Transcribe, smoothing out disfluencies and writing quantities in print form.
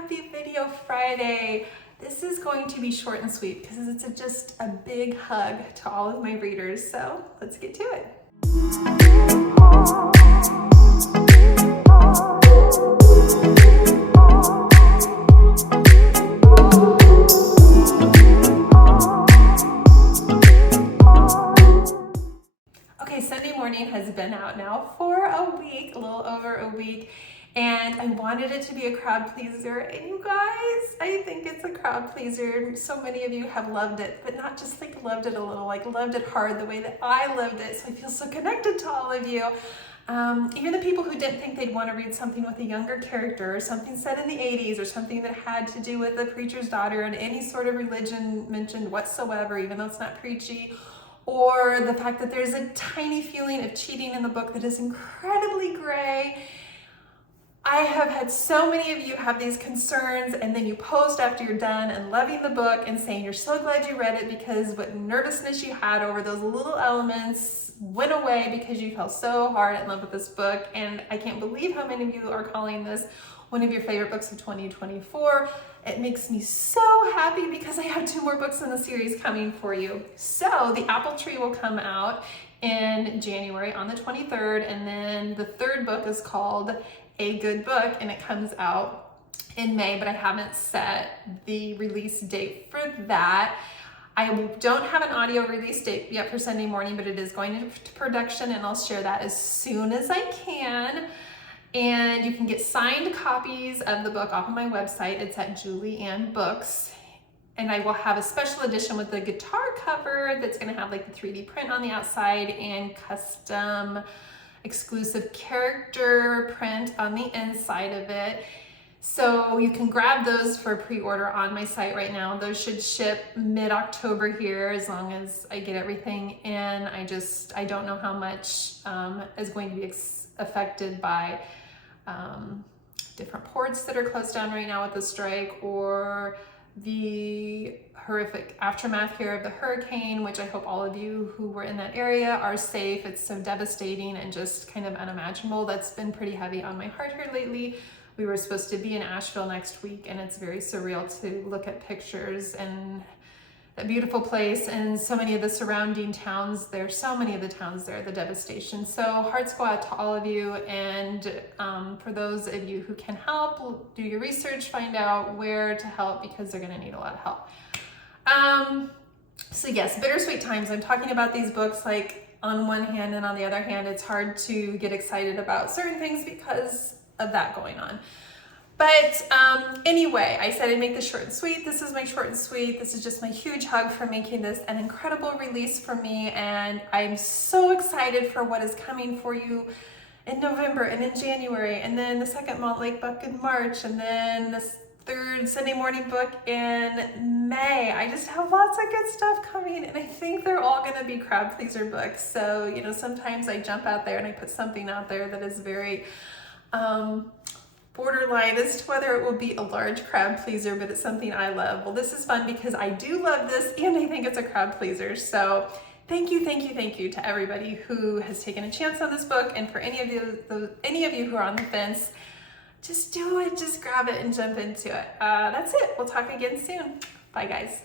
Happy Video Friday. This is going to be short and sweet because it's just a big hug to all of my readers. So let's get to it. Okay, Sunday Morning has been out now for a week, a little over a week. And I wanted it to be a crowd pleaser, and you guys, I think it's a crowd pleaser. So many of you have loved it, but not just like loved it a little, like loved it hard the way that I loved it. So I feel so connected to all of you. Even the people who didn't think they'd want to read something with a younger character, or something set in the 80s, or something that had to do with a preacher's daughter and any sort of religion mentioned whatsoever, even though it's not preachy, or the fact that there's a tiny feeling of cheating in the book that is incredibly gray. I have had so many of you have these concerns, and then you post after you're done and loving the book and saying you're so glad you read it because what nervousness you had over those little elements went away because you fell so hard in love with this book. And I can't believe how many of you are calling this one of your favorite books of 2024. It makes me so happy because I have 2 more books in the series coming for you. So The Apple Tree will come out in January on the 23rd, and then the 3rd book is called A Good Book, and it comes out in May, but I haven't set the release date for that. I don't have an audio release date yet for Sunday Morning, but it is going into production, and I'll share that as soon as I can. And you can get signed copies of the book off of my website. It's at Julie Ann Books. And I will have a special edition with the guitar cover that's going to have like the 3D print on the outside and custom exclusive character print on the inside of it. So you can grab those for pre-order on my site right now. Those should ship mid-October here, as long as I get everything in. I don't know how much is going to be affected by different ports that are closed down right now with the strike, or the horrific aftermath here of the hurricane, which I hope all of you who were in that area are safe. It's so devastating and just kind of unimaginable. That's been pretty heavy on my heart here lately. We were supposed to be in Asheville next week, and it's very surreal to look at pictures and that beautiful place and so many of the surrounding towns. There's so many of the towns there, the devastation. So hearts go out to all of you, and for those of you who can help, do your research, find out where to help, because they're going to need a lot of help. So yes, bittersweet times. I'm talking about these books like on one hand, and on the other hand, it's hard to get excited about certain things because of that going on. But anyway, I said I'd make this short and sweet. This is my short and sweet. This is just my huge hug for making this an incredible release for me. And I'm so excited for what is coming for you in November and in January. And then the 2nd Montlake book in March. And then this 3rd Sunday Morning book in May. I just have lots of good stuff coming. And I think they're all going to be crowd pleaser books. So, you know, sometimes I jump out there and I put something out there that is very borderline as to whether it will be a large crowd pleaser, but it's something I love. Well, this is fun because I do love this, and I think it's a crowd pleaser. So thank you to everybody who has taken a chance on this book. And for any of you who are on the fence, just do it, just grab it and jump into it. That's it. We'll talk again soon. Bye guys.